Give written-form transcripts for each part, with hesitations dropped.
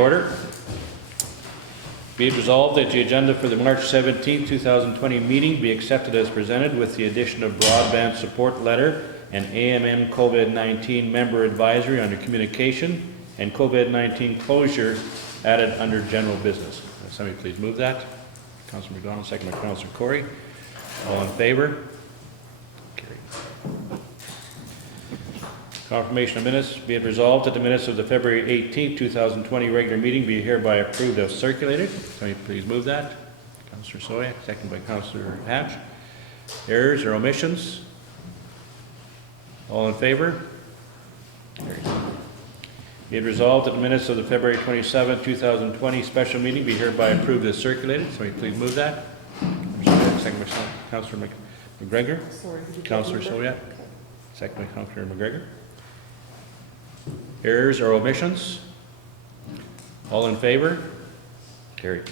order. Be it resolved that the agenda for the March 17, 2020 meeting be accepted as presented with the addition of broadband support letter and AMM COVID-19 member advisory under communication and COVID-19 closure added under general business. Somebody please move that. Councillor McDonald, second by Councillor Corey. All in favor? Carried. Confirmation of minutes. Be it resolved that the minutes of the February 18, 2020 regular meeting be hereby approved as circulated. Somebody please move that. Councillor Soya, second by Councillor Hatch. Errors or omissions? All in favor? Carried. Be it resolved that the minutes of the February 27, 2020 special meeting be hereby approved as circulated. Somebody please move that. Second by Councillor McGregor. Councillor Soya. Second by Councillor McGregor. Errors or omissions? All in favor? Carried.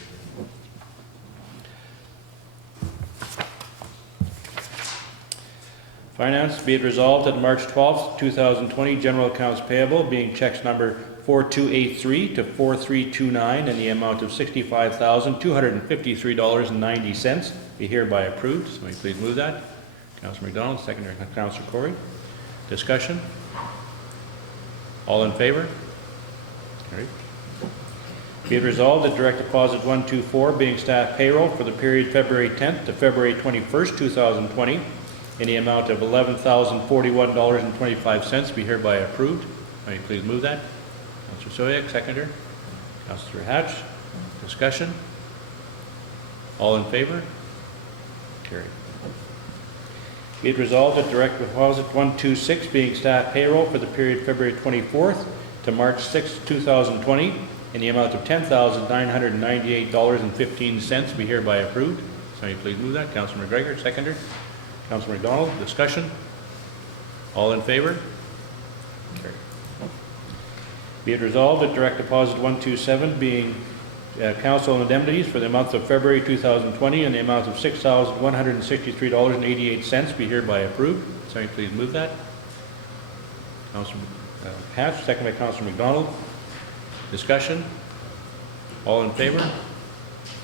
Finance, be it resolved that March 12th, 2020 general accounts payable being checks number 4283 to 4329 in the amount of $65,253.90 be hereby approved. Somebody please move that. Councillor McDonald, secondary Councillor Corey. Discussion? All in favor? Carried. Be it resolved that direct deposit 124 being staff payroll for the period February 10th to February 21st, 2020 in the amount of $11,041.25 be hereby approved. May you please move that. Councillor Soyak, seconder. Councillor Hatch. Discussion? All in favor? Carried. Be it resolved that direct deposit 126 being staff payroll for the period February 24th to March 6th, 2020 in the amount of $10,998.15 be hereby approved. Somebody please move that. Councillor McGregor, seconder. Councillor McDonald, discussion? All in favor? Carried. Be it resolved that direct deposit 127 being council indemnities for the month of February 2020 in the amount of $6,163.88 be hereby approved. Somebody please move that. Councillor Hatch, second by Councillor McDonald. Discussion? All in favor?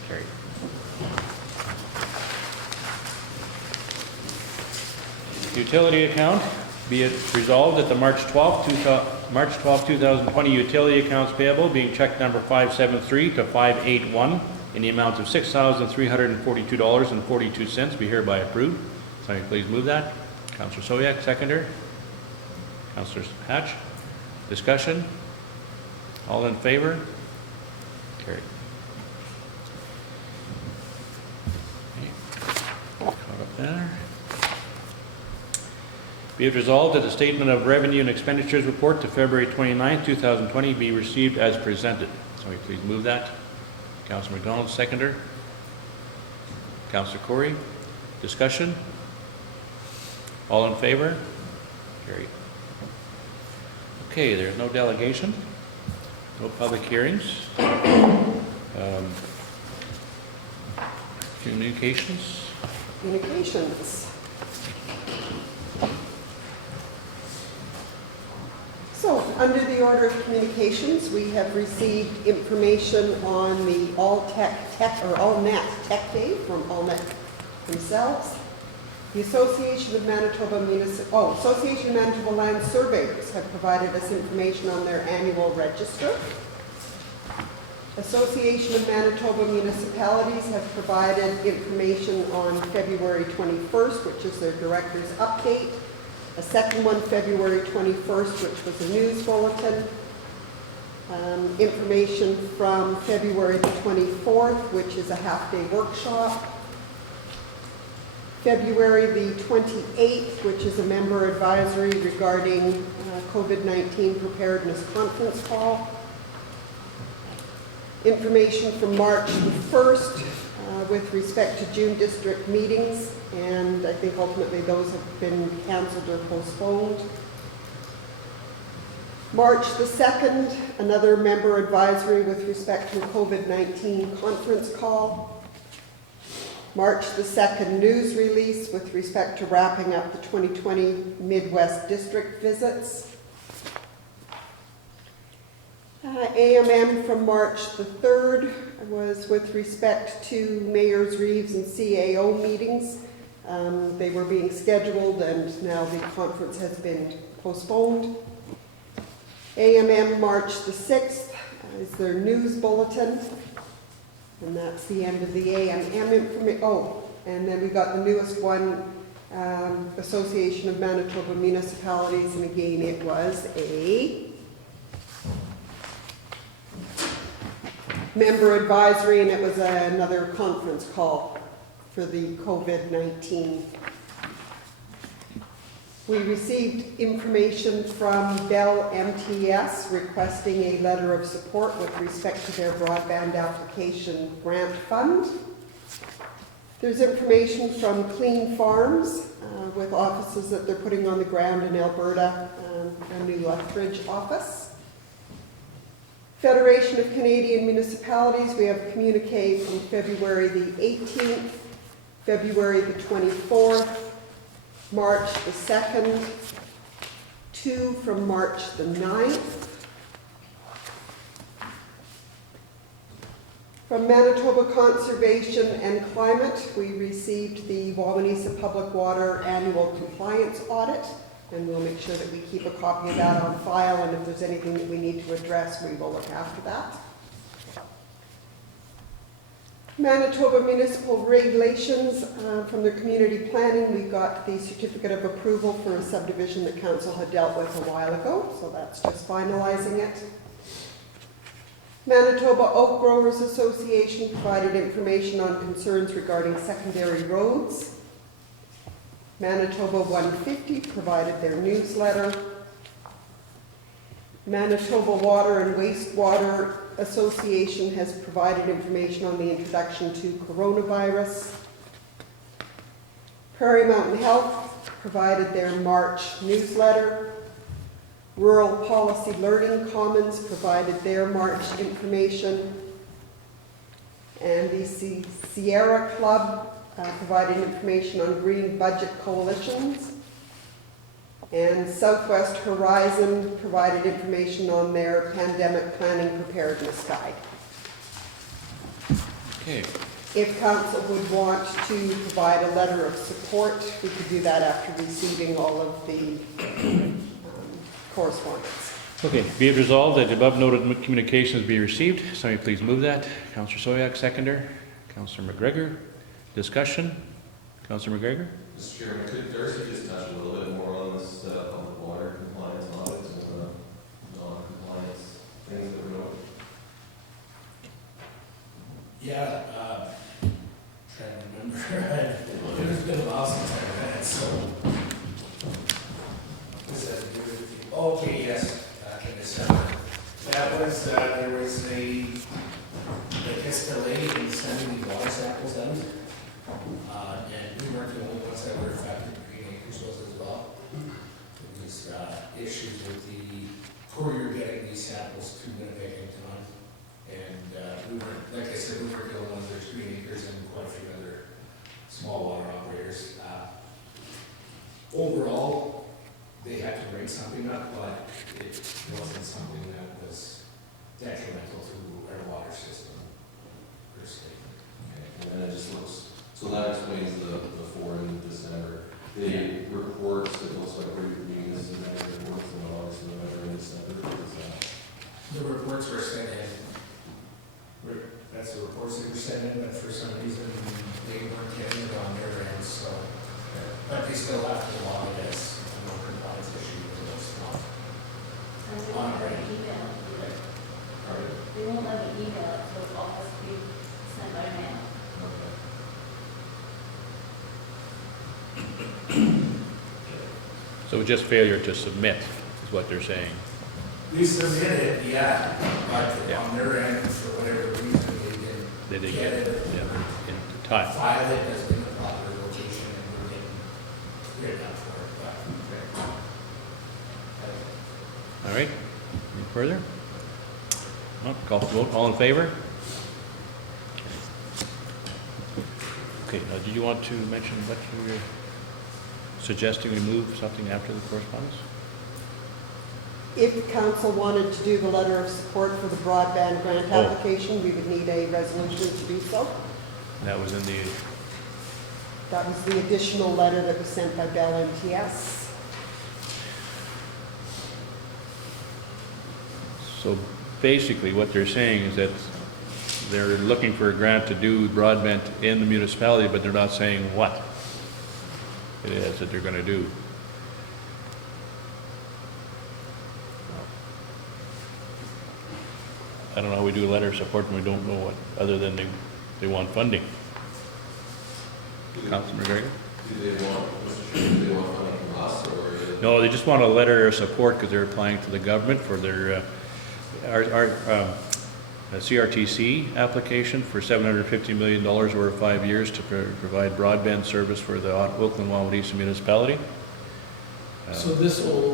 Carried. Utility account, be it resolved that the March 12, 2020 utility accounts payable being check number 573 to 581 in the amount of $6,342.42 be hereby approved. Somebody please move that. Councillor Soyak, seconder. Councillor Hatch. Discussion? All in favor? Carried. Okay. Caught up there. Be it resolved that the Statement of Revenue and Expenditures Report to February 29, 2020 be received as presented. Somebody please move that. Councillor McDonald, seconder. Councillor Corey. Discussion? All in favor? Carried. Okay, there's no delegation, no public hearings. Communications. So, under the order of communications, we have received information on the AllNet Tech Day from AllNet themselves. The Association of Manitoba Land Surveyors have provided us information on their annual register. Association of Manitoba Municipalities have provided information on February 21st, which is their director's update. A second one, February 21st, which was a news bulletin. Information from February the 24th, which is a half-day workshop. February the 28th, which is a member advisory regarding COVID-19 preparedness conference call. Information from March the 1st with respect to June district meetings, and I think ultimately those have been canceled or postponed. March the 2nd, another member advisory with respect to a COVID-19 conference call. March the 2nd, news release with respect to wrapping up the 2020 Midwest district visits. AMM from March the 3rd was with respect to Mayors Reeves and CAO meetings. They were being scheduled and now the conference has been postponed. AMM March the 6th is their news bulletin. And that's the end of the AMM information. Oh, and then we got the newest one, Association of Manitoba Municipalities, and again it was a member advisory, and it was another conference call for the COVID-19. We received information from Bell MTS requesting a letter of support with respect to their broadband application grant fund. There's information from Clean Farms with offices that they're putting on the ground in Alberta, a new Lethbridge office. Federation of Canadian Municipalities, we have a communique from February the 18th, February the 24th, March the 2nd, 2 from March the 9th. From Manitoba Conservation and Climate, we received the Wawanesa Public Water Annual Compliance Audit, and we'll make sure that we keep a copy of that on file, and if there's anything that we need to address, we will look after that. Manitoba Municipal Regulations, from their community planning, we got the certificate of approval for a subdivision that council had dealt with a while ago, so that's just finalizing it. Manitoba Oak Growers Association provided information on concerns regarding secondary roads. Manitoba 150 provided their newsletter. Manitoba Water and Wastewater Association has provided information on the introduction to coronavirus. Prairie Mountain Health provided their March newsletter. Rural Policy Learning Commons provided their March information. And the Sierra Club provided information on green budget coalitions. And Southwest Horizon provided information on their pandemic planning preparedness guide. Okay. If council would want to provide a letter of support, we could do that after receiving all of the correspondence. Okay, be it resolved that the above noted communications be received. Somebody please move that. Councillor Soyak, seconder. Councillor McGregor. Discussion. Councillor McGregor. Mr. Chairman, could Darcy just touch a little bit more on this public water compliance audits and the non-compliance things that we're doing? Yeah, trying to remember. It's been a while since I've had it, so. What's that to do with the, okay, yes, back in December. That was, there was a, I guess, delay in sending the water samples out. And we weren't the only ones that were affected, Green Acres was as well. There was issues with the courier getting these samples to Winnipeg and Town. And we were, like I said, we were the only ones, there's Green Acres and quite a few other small water operators. Overall, they had to bring something up, but it wasn't something that was detrimental to our water system, per se. Okay, and then it just looks, so that explains the 4 in December. The reports, it looks like we're reading this in the reports in August, November, and December. The reports were sent in. That's the reports that were sent in, but for some reason they weren't getting it on their end, so. But they still have to log it as a non-compliance issue, but it's not. And they won't let me email it. They won't let me email it, so it's all has to be sent by mail. So just failure to submit is what they're saying. We submitted, yeah, but Yeah. on their end, for whatever reason, They they didn't didn't get get it it. in time. File it as in the proper location, and we're getting written up for it, but. All right. Any further? No, call for vote. All in favor? Okay, now did you want to mention what you were suggesting we move something after the correspondence? If council wanted to do the letter of support for the broadband grant Oh. application, we would need a resolution to do so. That was in the, That was the additional letter that was sent by Bell MTS. so basically what they're saying is that they're looking for a grant to do broadband in the municipality, but they're not saying what it is that they're gonna do. I don't know how we do a letter of support when we don't know what, other than they want funding. Councilor McGregor? Do they want, Mr. Chairman, do they want money from us or? No, they just want a letter of support because they're applying to the government for their, CRTC application for $750 million over 5 years to provide broadband service for the Oakland-Wawanesa Municipality. So this will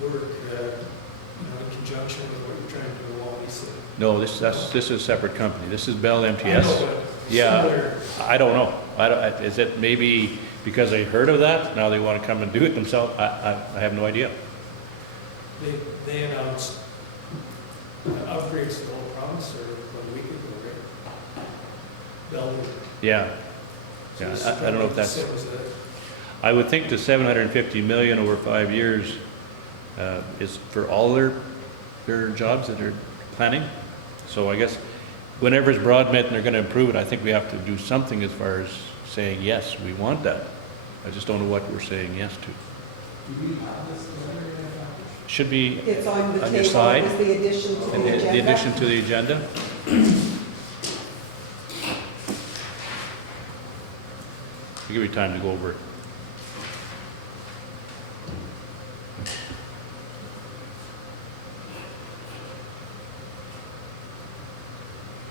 work, in conjunction with what you're trying to do in Wawanesa? No, this is a separate company. This is Bell I MTS. know, but Yeah, similar- I don't know. Is it maybe because they heard of that, now they want to come and do it themselves? I have no idea. They announced upgrades to the whole province or a week ago, right? Bell. Yeah. So Yeah, this is I don't know if probably that's, the same as that. I would think the 750 million over 5 years is for all their jobs that they're planning. So I guess whenever it's broadband and they're going to improve it, I think we have to do something as far as saying, yes, we want that. I just don't know what we're saying yes to. Do we have this letter in our package? Should be It's on the On your table, side? it was the addition to in the the agenda. addition to the agenda. I'll give you time to go over it.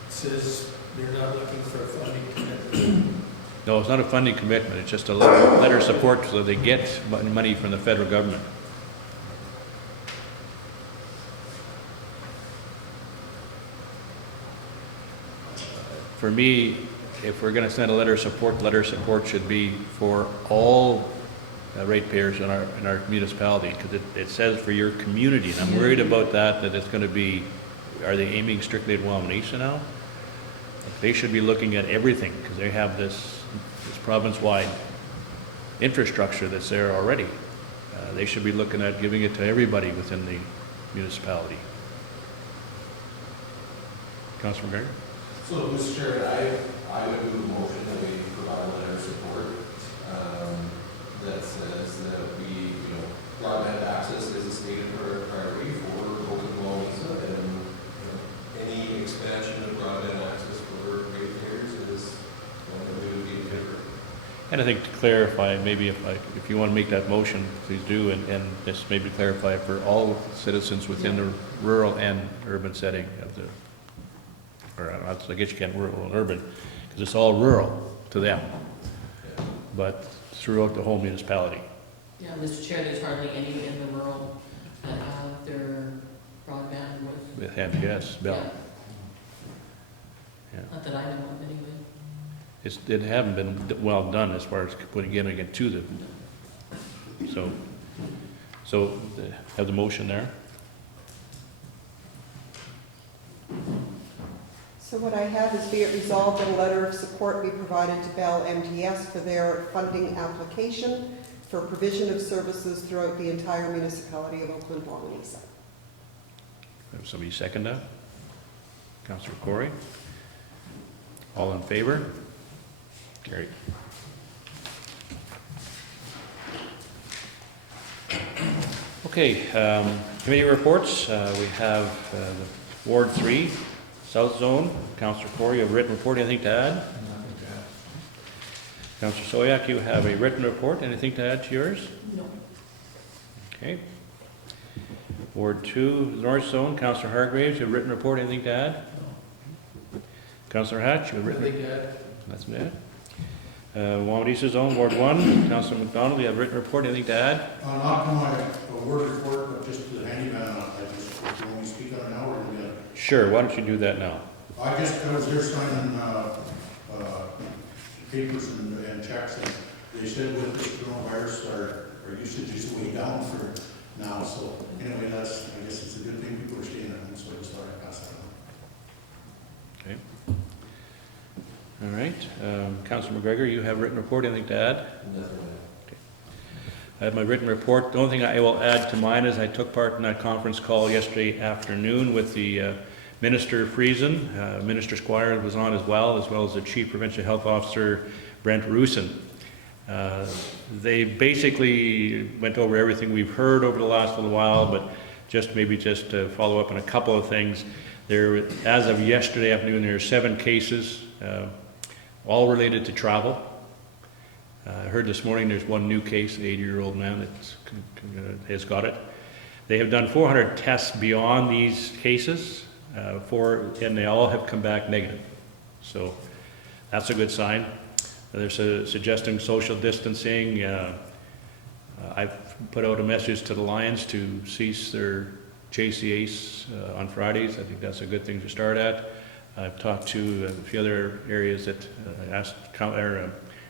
It says they're not looking for a funding commitment. No, it's not a funding commitment, it's just a letter of support so they get money from the federal government. For me, if we're gonna send a letter of support should be for all ratepayers in our municipality, because it says for your community, and I'm worried about that it's gonna be, are they aiming strictly at Wawanesa now? They should be looking at everything, because they have this province-wide infrastructure that's there already. They should be looking at giving it to everybody within the municipality. Councilor McGregor? So, Mr. Chairman, I would move a motion that we provide a letter of support, that says that we, broadband access is a stated priority for Oakland-Wawanesa, and, any expansion of broadband access for ratepayers is one that we would be in favor of. And I think to clarify, maybe if you want to make that motion, please do, and just maybe clarify for all citizens within the rural and urban setting of the, or I guess you can't rural and urban, because it's all rural to them, but throughout the whole municipality. Yeah, Mr. Chair, there's hardly any in the rural that have their broadband with. With MTS, Bell. Yeah, Yeah. not that I know of anyway. It haven't been well done as far as putting it to them. So have the motion there. So what I have is be it resolved that a letter of support be provided to Bell MTS for their funding application for provision of services throughout the entire municipality of Oakland-Wawanesa. Have somebody second that? Councillor Corey? All in favor? Carried. Okay, committee reports. We have the Ward 3, South Zone. Councillor Corey, you have a written report. Anything to add? Councillor Soyak, you have a written report. Anything to add to yours? No. Okay. Ward 2, North Zone. Councillor Hargraves, you have a written report. Anything to add? Councillor Hatch, you have a written report. Nothing to add. That's it. Wawanesa Zone, Ward 1, Councillor McDonald, you have a written report, anything to add? Not to my word report, but just to the handyman, I just, if you want me to speak on it now, or do we have? Sure, why don't you do that now? I was there signing, papers and checks, and they said with this coronavirus, our usage is way down for now, so anyway, I guess it's a good thing people are staying at home, so I just thought I'd pass that on. Okay. All right. Councilor McGregor, you have a written report. Anything to add? Nothing. I have my written report. The only thing I will add to mine is I took part in that conference call yesterday afternoon with the Minister Friesen. Minister Squire was on as well as the Chief Provincial Health Officer, Brent Rusin. They basically went over everything we've heard over the last little while, but just to follow up on a couple of things. There, as of yesterday afternoon, there are 7 cases, all related to travel. I heard this morning there's 1 new case, an 80-year-old man that has got it. They have done 400 tests beyond these cases, and they all have come back negative. So that's a good sign. They're suggesting social distancing. I've put out a message to the Lions to cease their Chase the Ace on Fridays. I think that's a good thing to start at. I've talked to a few other areas that asked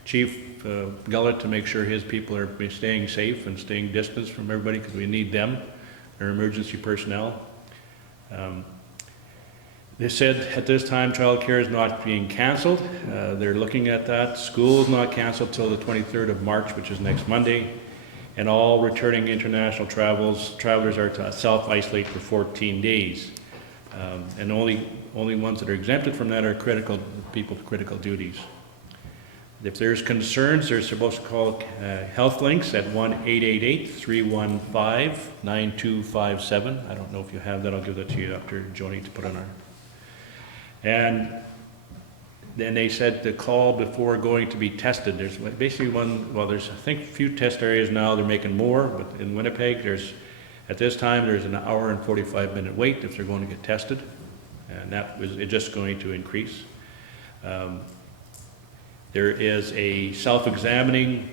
Chief Gullett to make sure his people are staying safe and staying distanced from everybody because we need them. They're emergency personnel. They said at this time childcare is not being canceled. They're looking at that. School is not canceled till the 23rd of March, which is next Monday. And all returning international travelers are to self-isolate for 14 days. And only ones that are exempted from that are people with critical duties. If there's concerns, they're supposed to call Health Links at 1-888-315-9257. I don't know if you have that. I'll give that to you after Joni to put on our. And then they said to call before going to be tested. There's basically there's I think a few test areas now. They're making more, but in Winnipeg, at this time there's an hour and 45-minute wait if they're going to get tested, and that was just going to increase. There is a self-examining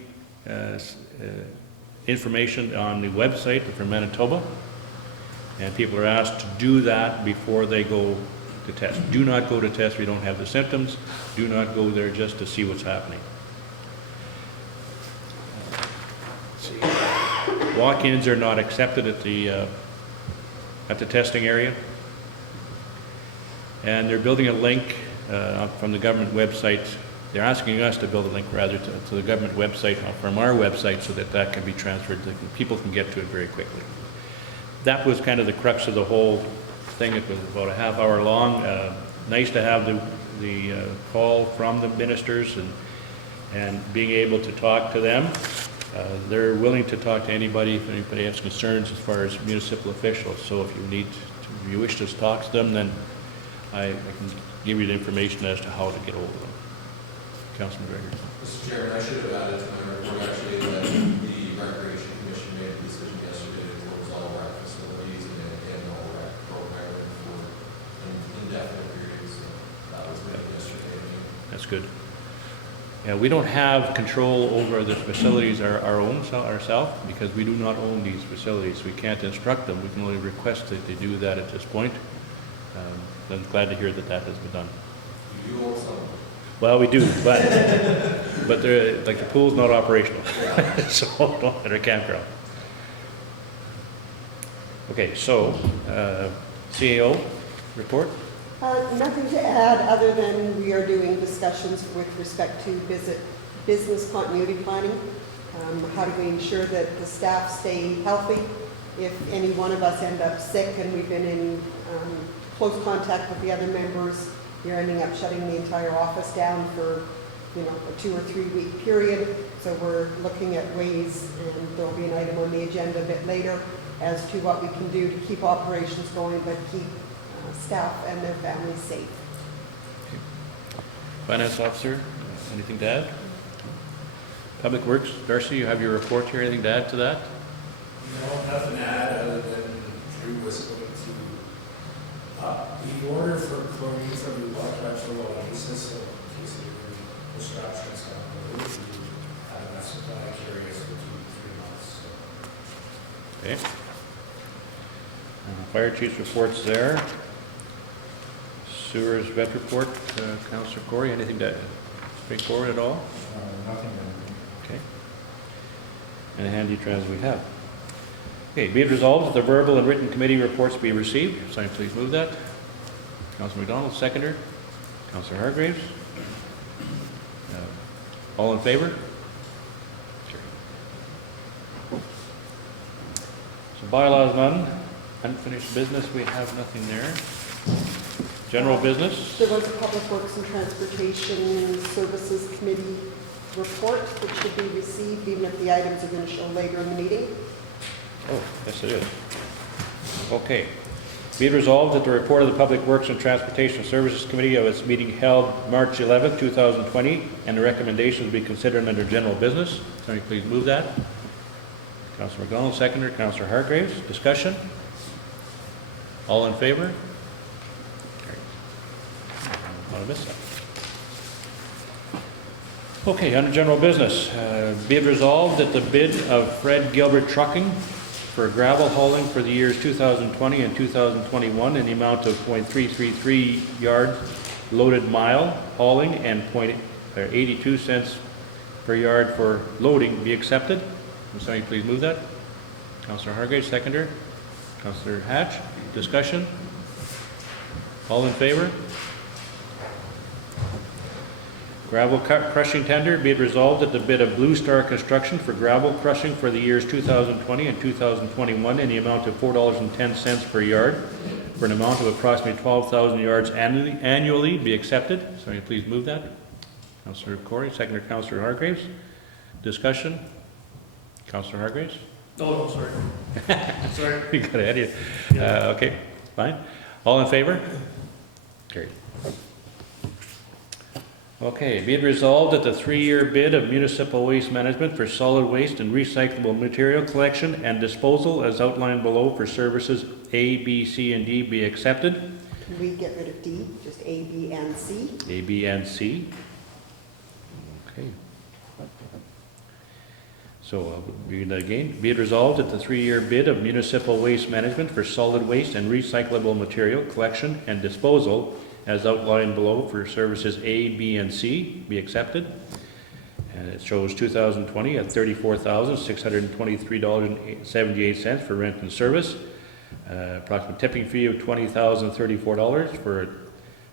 information on the website for Manitoba, and people are asked to do that before they go to test. Do not go to test if you don't have the symptoms. Do not go there just to see what's happening. Walk-ins are not accepted at the testing area, and they're building a link from the government website. They're asking us to build a link rather to the government website from our website so that can be transferred. People can get to it very quickly. That was kind of the crux of the whole thing. It was about a half hour long. Nice to have the call from the ministers and being able to talk to them. They're willing to talk to anybody if anybody has concerns as far as municipal officials. So if you wish to talk to them, then I can give you the information as to how to get hold of them. Councilman McGregor. Mr. Chairman, I should have added to my report actually that the Recreation Commission made a decision yesterday to close all rec facilities and no rec programming for indefinite periods. So that was made yesterday. That's good. Yeah, we don't have control over the facilities ourselves because we do not own these facilities. We can't instruct them. We can only request that they do that at this point. I'm glad to hear that has been done. You own some. Well, we do, but they're, like the pool's not operational, so don't let our campground. Okay, so CAO report. Nothing to add other than we are doing discussions with respect to business continuity planning. How do we ensure that the staff stay healthy? If any one of us end up sick and we've been in close contact with the other members, you're ending up shutting the entire office down for, a 2 or 3 week period. So we're looking at ways, and there'll be an item on the agenda a bit later as to what we can do to keep operations going, but keep staff and their families safe. Okay. Finance officer, anything to add? Public Works, Darcy, you have your report here. Anything to add to that? No, nothing to add other than Drew was going to the order for chlorine from the Oakland-Wawanesa, so in case of any disruptions down the road, we have enough supply carriers for 2 to 3 months. Okay. Fire chief's reports there. Sewers vet report, Councillor Corey, anything to bring forward at all? Nothing. Okay. And a handy trans we have. Okay, be it resolved that the verbal and written committee reports be received. Somebody please move that. Councilor McDonald, seconder. Councilor Hargraves. All in favor? So bylaws none. Unfinished business, we have nothing there. General business? There was a Public Works and Transportation Services Committee report that should be received, even if the items are going to show later in the meeting. Oh, yes it is. Okay. Be it resolved that the report of the Public Works and Transportation Services Committee of its meeting held March 11th, 2020, and the recommendations be considered under general business. Somebody please move that. Councilor McDonald, seconder. Councilor Hargraves. Discussion? All in favor? I missed that. Okay, under general business, be it resolved that the bid of Fred Gilbert Trucking for gravel hauling for the years 2020 and 2021 in the amount of .333 yard loaded mile hauling and 82 cents per yard for loading be accepted. Will somebody please move that? Councilor Hargraves, seconder. Councilor Hatch. Discussion? All in favor? Gravel crushing tender, be it resolved that the bid of Blue Star Construction for gravel crushing for the years 2020 and 2021 in the amount of $4.10 per yard for an amount of approximately 12,000 yards annually be accepted. Somebody please move that. Councillor Corey, seconder. Councillor Hargraves. Discussion? Councillor Hargraves? Oh, no, sorry. Sorry. You got ahead of you. Okay, fine. All in favor? Carried. Okay, be it resolved that the 3-year bid of municipal waste management for solid waste and recyclable material collection and disposal as outlined below for services A, B, C, and D be accepted. Can we get rid of D, just A, B, and C? A, B, and C. Okay. So I'll read that again. Be it resolved that the 3-year bid of municipal waste management for solid waste and recyclable material collection and disposal as outlined below for services A, B, and C be accepted. And it shows 2020 at $34,623.78 for rent and service. Approximate tipping fee of $20,034 for a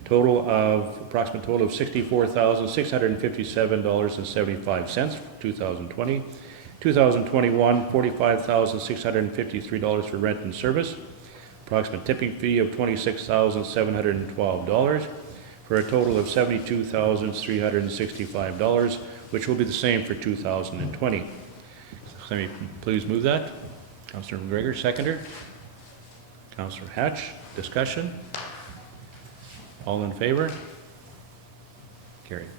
total of $64,657.75 for 2020. 2021, $45,653 for rent and service. Approximate tipping fee of $26,712 for a total of $72,365, which will be the same for 2020. Let me please move that. Councillor McGregor, seconder. Councillor Hatch, discussion. All in favor? Carried.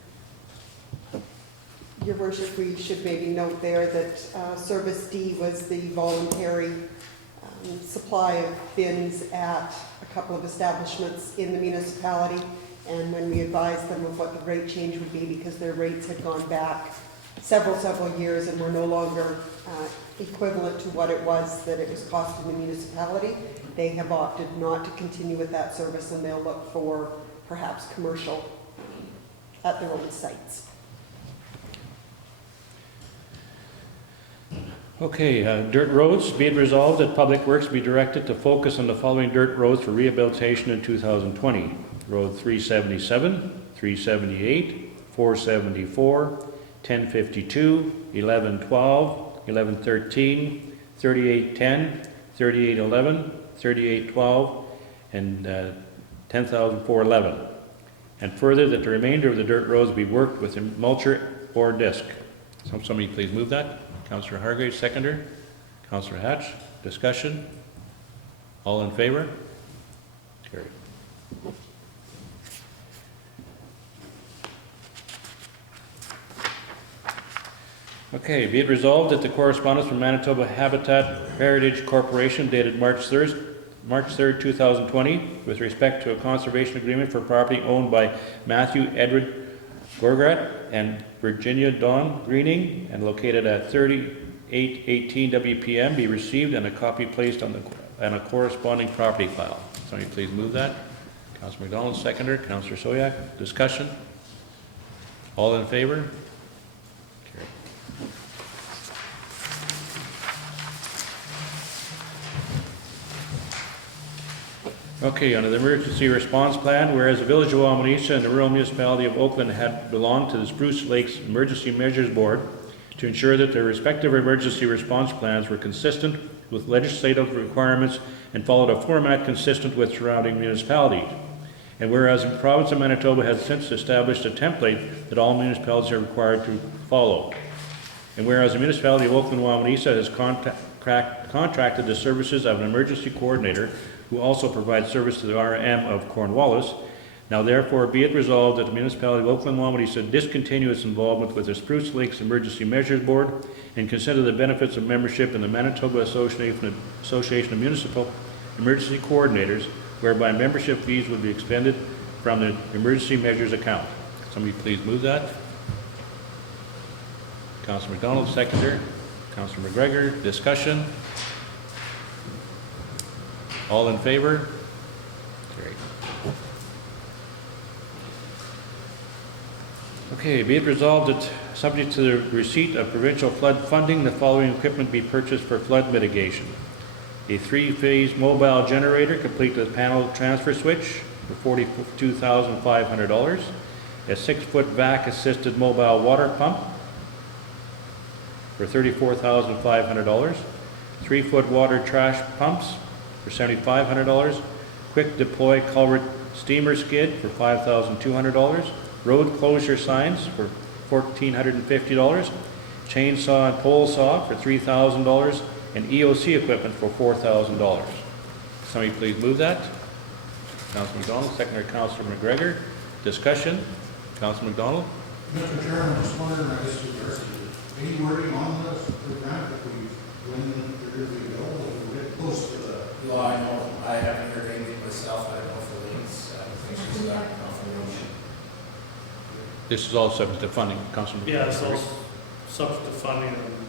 Your worship, we should maybe note there that Service D was the voluntary supply of bins at a couple of establishments in the municipality, and when we advised them of what the rate change would be, because their rates had gone back several years and were no longer equivalent to what it was that it was costing the municipality, they have opted not to continue with that service, and they'll look for perhaps commercial at their own sites. Okay, dirt roads, be it resolved that Public Works be directed to focus on the following dirt roads for rehabilitation in 2020. Road 377, 378, 474, 1052, 1112, 1113, 3810, 3811, 3812, and 10,411. And further, that the remainder of the dirt roads be worked with a mulcher or disc. Somebody please move that. Councillor Hargraves, seconder. Councillor Hatch, discussion. All in favor? Carried. Okay, be it resolved that the correspondence from Manitoba Habitat Heritage Corporation dated March 3rd, 2020, with respect to a conservation agreement for property owned by Matthew Edward Gorgrat and Virginia Dawn Greening and located at 3818 WPM be received and a copy placed on a corresponding property file. Somebody please move that. Councillor McDonald, seconder. Councillor Soyak, discussion. All in favor? Carried. Okay, under the emergency response plan, whereas the Village of Wawanesa and the rural municipality of Oakland had belonged to the Spruce Lakes Emergency Measures Board to ensure that their respective emergency response plans were consistent with legislative requirements and followed a format consistent with surrounding municipalities. And whereas the province of Manitoba has since established a template that all municipalities are required to follow. And whereas the municipality of Oakland-Wawanesa has contracted the services of an emergency coordinator who also provides service to the RM of Cornwallis, now therefore be it resolved that the municipality of Oakland-Wawanesa discontinue its involvement with the Spruce Lakes Emergency Measures Board and consider the benefits of membership in the Manitoba Association of Municipal Emergency Coordinators, whereby membership fees would be expended from the emergency measures account. Somebody please move that. Councilor McDonald, seconder. Councilor McGregor, discussion. All in favor? Carried. Okay, be it resolved that subject to the receipt of provincial flood funding, the following equipment be purchased for flood mitigation. A 3-phase mobile generator complete with panel transfer switch for $42,500. A 6-foot vac assisted mobile water pump for $34,500. 3-foot water trash pumps for $7,500. Quick deploy culvert steamer skid for $5,200. Road closure signs for $1,450. Chainsaw and pole saw for $3,000. And EOC equipment for $4,000. Somebody please move that. Councilor McDonald, seconder Councilor McGregor. Discussion. Councilor McDonald. Mr. Chairman, I was wondering, I guess, any wording on this, the grant, if we, when there is a bill, when we get close to the... Well, I know, I haven't heard anything myself, I don't know if Elaine's, I think she's got confirmation. This is all subject to funding. Councilor McGregor. Yeah, so subject to funding, and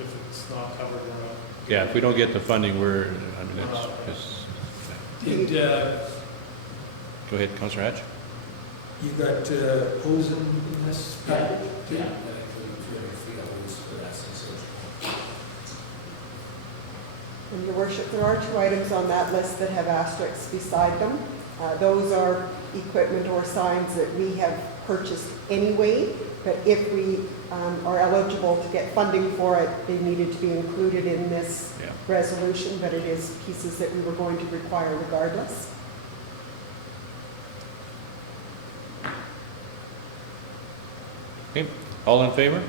if it's not covered, we're not. Yeah, if we don't get the funding, we're, I mean, it's Did, go ahead, Councilor Hatch. you got hose in this? Yeah, that includes 300 feet of loose for that sensation. And your worship, there are 2 items on that list that have asterisks beside them. Those are equipment or signs that we have purchased anyway, but if we are eligible to get funding for it, they needed to be included in this resolution, but it is pieces that we were going to require regardless. Okay, all in favor?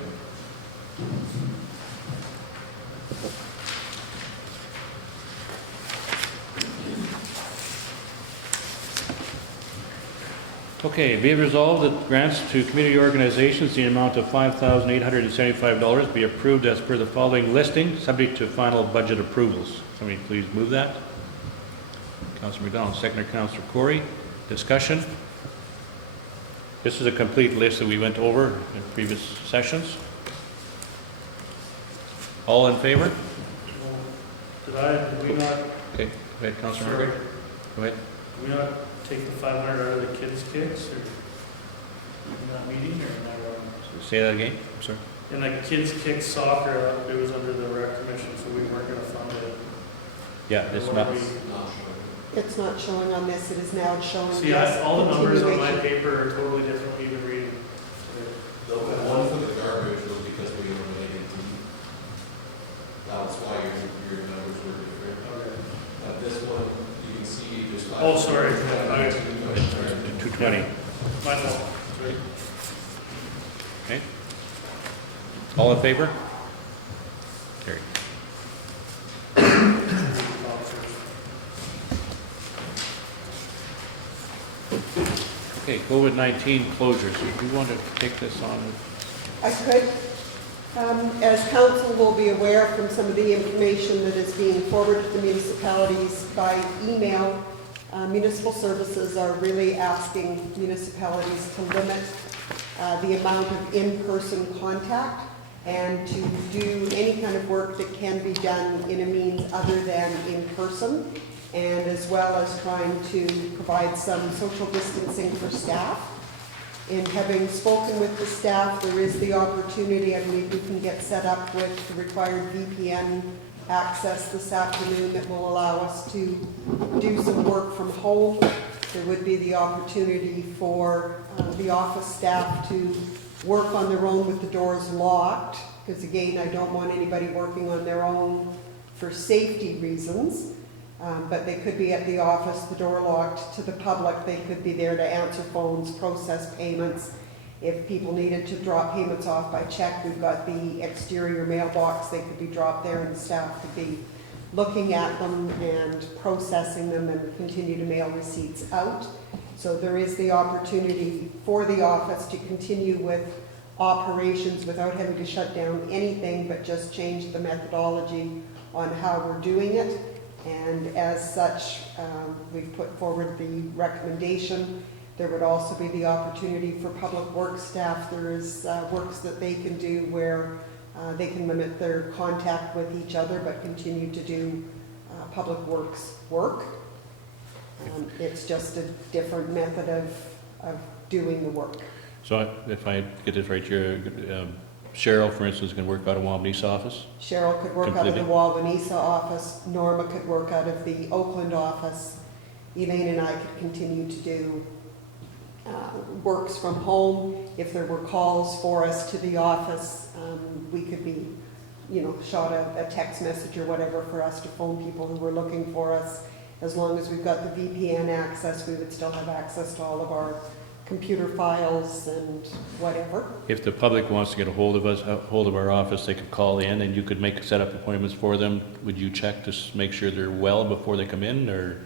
Okay, be it resolved that grants to community organizations in the amount of $5,875 be approved as per the following listing, subject to final budget approvals. Somebody please move that. Councilor McDonald, seconder Councilor Corey. Discussion. This is a complete list that we went over in previous sessions. All in favor? Did we not, Okay, go ahead, Councilor Murray. Go ahead. did we not take the 500 out of the kids' kicks, or in that meeting, or am I wrong? Say that again, I'm sorry. In the kids' kick soccer, it was under the rec commission, so we weren't gonna fund it. Yeah, it's Or not, what are we- Not sure. It's not showing on this, it is now showing. See, yes, all the numbers on my continuation. paper are totally different, even reading. The one for the garbage was because we eliminated D. That's why your numbers were different. Okay. This one, you can see just. Oh, sorry. 220. My fault, sorry. Okay. All in favor? Carried. Okay, COVID-19 closures. Do you want to take this on? I could. As council will be aware from some of the information that is being forwarded to the municipalities by email, municipal services are really asking municipalities to limit the amount of in-person contact and to do any kind of work that can be done in a means other than in person, and as well as trying to provide some social distancing for staff. In having spoken with the staff, there is the opportunity, I believe we can get set up with the required VPN access this afternoon that will allow us to do some work from home. There would be the opportunity for the office staff to work on their own with the doors locked, because again, I don't want anybody working on their own for safety reasons. But they could be at the office, the door locked to the public. They could be there to answer phones, process payments. If people needed to drop payments off by check, we've got the exterior mailbox. They could be dropped there and the staff could be looking at them and processing them and continue to mail receipts out. So there is the opportunity for the office to continue with operations without having to shut down anything, but just change the methodology on how we're doing it. And as such, we've put forward the recommendation. There would also be the opportunity for public works staff. There is works that they can do where they can limit their contact with each other but continue to do public works work. It's just a different method of doing the work. So if I get this right, Cheryl, for instance, can work out of Wawanesa office? Cheryl could work out of the Completely. Wawanesa office. Norma could work out of the Oakland office. Elaine and I could continue to do works from home. If there were calls for us to the office, we could be, shot a text message or whatever for us to phone people who were looking for us. As long as we've got the VPN access, we would still have access to all of our computer files and whatever. If the public wants to get a hold of us, hold of our office, they could call in and you could set up appointments for them. Would you check to make sure they're well before they come in, or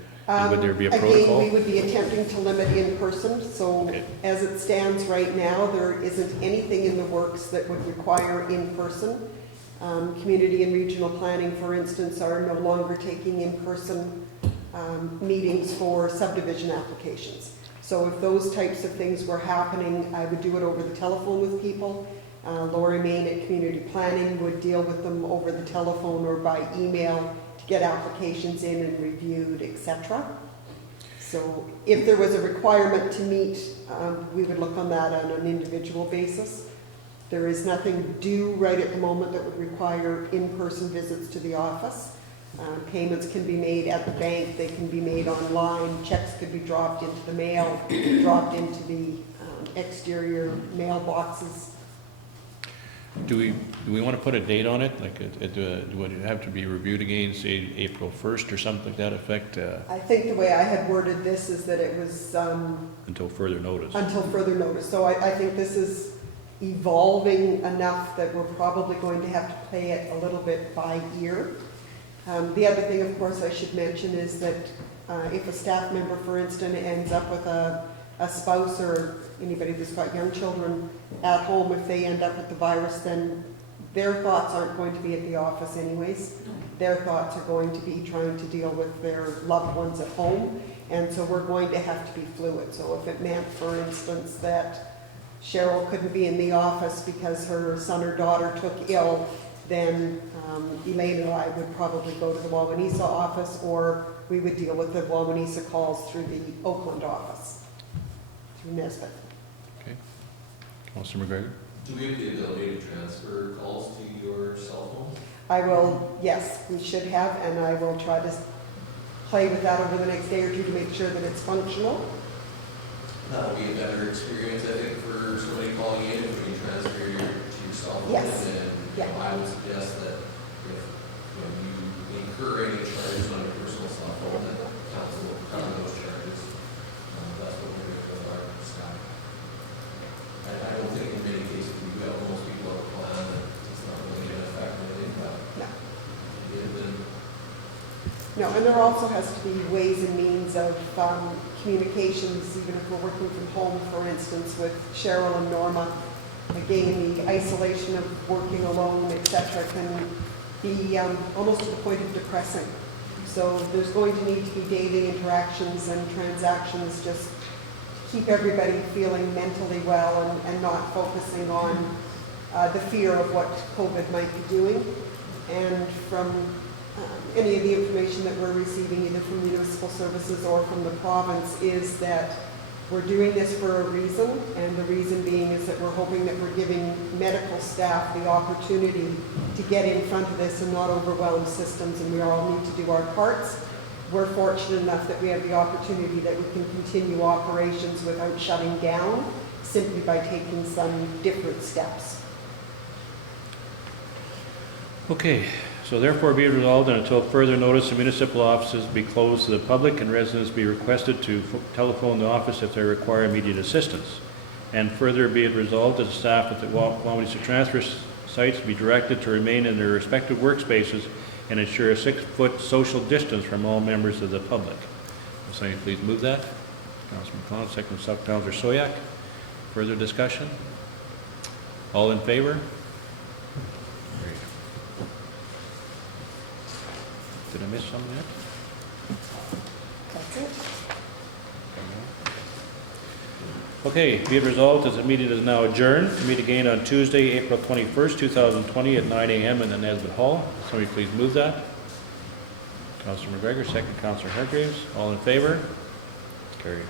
would there be a protocol? Again, we would be attempting to limit in person, so Okay. as it stands right now, there isn't anything in the works that would require in person. Community and regional planning, for instance, are no longer taking in-person meetings for subdivision applications. So if those types of things were happening, I would do it over the telephone with people. Lori Main at Community Planning would deal with them over the telephone or by email to get applications in and reviewed, etc. So if there was a requirement to meet, we would look on that on an individual basis. There is nothing due right at the moment that would require in-person visits to the office. Payments can be made at the bank, they can be made online, checks could be dropped into the mail, dropped into the exterior mailboxes. Do we want to put a date on it? Like, would it have to be reviewed again, say April 1st or something like that effect, I think the way I had worded this is that it was until further notice? until further notice. So I think this is evolving enough that we're probably going to have to play it a little bit by ear. The other thing, of course, I should mention is that if a staff member, for instance, ends up with a spouse or anybody that's got young children at home, if they end up with the virus, then their thoughts aren't going to be at the office anyways. Their thoughts are going to be trying to deal with their loved ones at home, and so we're going to have to be fluid. So if it meant, for instance, that Cheryl couldn't be in the office because her son or daughter took ill, then Elaine and I would probably go to the Wawanesa office, or we would deal with the Wawanesa calls through the Oakland office, through Nesbitt. Okay. Councilor McGregor? Do we have the ability to transfer calls to your cell phone? I will, yes, we should have, and I will try to play with that over the next day or two to make sure that it's functional. That'll be a better experience, I think, for somebody calling in if we can transfer to your cell phone. Yes. And Yeah. I would suggest that if you incur any charges on your personal cell phone, that council will cover those charges. That's what we're doing with our staff. I don't think in many cases we have most people have a plan that it's not really going to affect anything, but No. it is then. No, and there also has to be ways and means of communications, even if we're working from home, for instance, with Cheryl and Norma. Again, the isolation of working alone, etc., can be almost to the point of depressing. So there's going to need to be daily interactions and transactions, just keep everybody feeling mentally well and not focusing on the fear of what COVID might be doing. And from any of the information that we're receiving, either from municipal services or from the province, is that We're doing this for a reason, and the reason being is that we're hoping that we're giving medical staff the opportunity to get in front of this and not overwhelm systems, and we all need to do our parts. We're fortunate enough that we have the opportunity that we can continue operations without shutting down, simply by taking some different steps. Okay, so therefore be it resolved that until further notice, the municipal offices be closed to the public and residents be requested to telephone the office if they require immediate assistance. And further be it resolved that the staff at the Wawanesa transfer sites be directed to remain in their respective workspaces and ensure a 6-foot social distance from all members of the public. Will somebody please move that? Councilor McClellan, second Councilor Soyak. Further discussion? All in favor? Great. Did I miss something yet? That's it. Okay, be it resolved that the meeting is now adjourned to meet again on Tuesday, April 21st, 2020 at 9 a.m. in the Nesbitt Hall. Somebody please move that. Councilor McGregor, second Councilor Hargreaves. All in favor? Carried.